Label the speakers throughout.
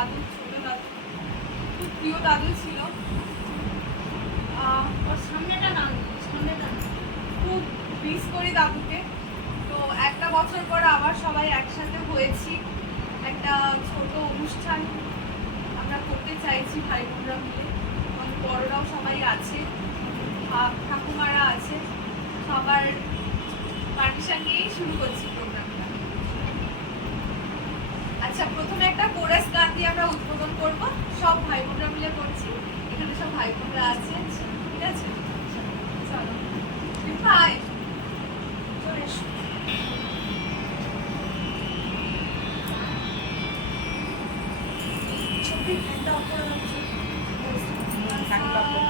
Speaker 1: দাদু ছোট দাদু। খুব প্রিয় দাদু ছিল।
Speaker 2: ওর সামনেটা না, সামনেটা
Speaker 1: খুব মিস করি দাদুকে। তো একটা বছর পর আবার সবাই একসাথে হয়েছি। একটা ছোট অনুষ্ঠান আমরা করতে চাইছি ভাই বোনরা মিলে। আমাদের বড়রাও সবাই আছে ঠাকুমারা আছে। সবার পার্টিশন নিয়েই শুরু করছি প্রোগ্রামটা আচ্ছা প্রথমে একটা কোরাস গান দিয়ে আমরা উদ্বোধন করব। সব ভাই বোনরা মিলে করছি। এখানে সব ভাই বোনরা আছে ঠিক আছে? চলো। ভাই চলে এসো। ফ্যানটা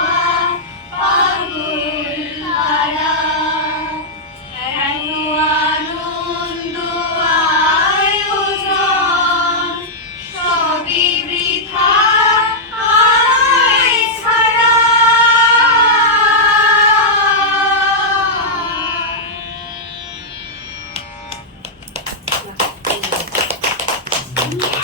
Speaker 2: Thank you.